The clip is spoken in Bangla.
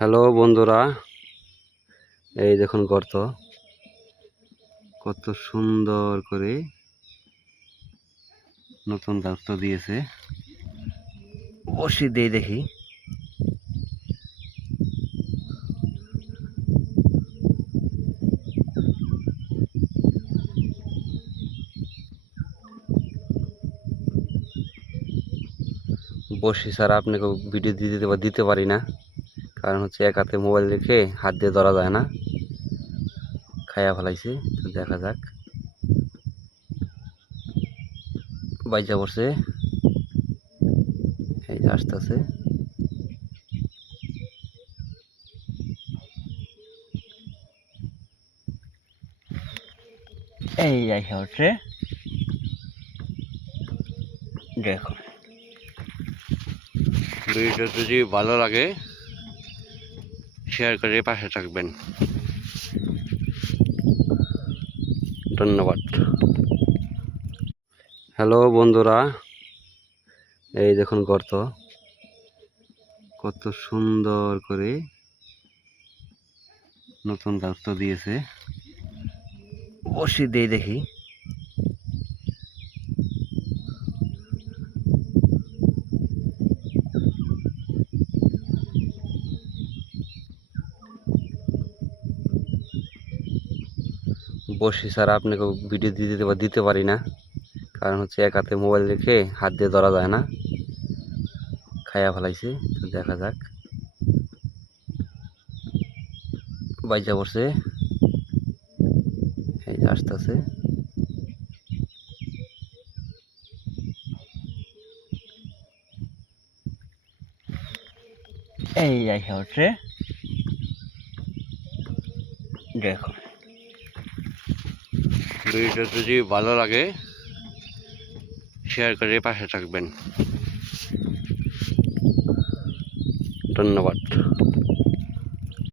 হ্যালো বন্ধুরা, এই দেখুন গর্ত কত সুন্দর করে নতুন গর্ত দিয়েছে। বসি দিয়ে দেখি। বসি ছাড়া আপনাকে ভিডিও দিতে পারি না, কারণ হচ্ছে এক হাতে মোবাইল রেখে হাত দিয়ে ধরা যায় না। খায়া ফেলাইছে, তো দেখা যাক। বাইচা পড়ছে, এই যে আসতেছে। এই আইসা হচ্ছে, দেখুন। ভিডিও যদি ভালো লাগে শেয়ার করে পাশে থাকবেন। ধন্যবাদ। হ্যালো বন্ধুরা, এই দেখুন গর্ত কত সুন্দর করে নতুন গর্ত দিয়েছে। বসি দিয়ে দেখি। বসি ছাড়া আপনাকে ভিডিও দিতে পারি না, কারণ হচ্ছে এক হাতে মোবাইল রেখে হাত দিয়ে ধরা যায় না। খায়া ফেলাইছে, তো দেখা যাক। বাইচা পড়ছে, এই যে আসতেছে। এই আইসা হচ্ছে, দেখুন। ভিডিও যদি ভালো লাগে শেয়ার করে পাশে থাকবেন। ধন্যবাদ।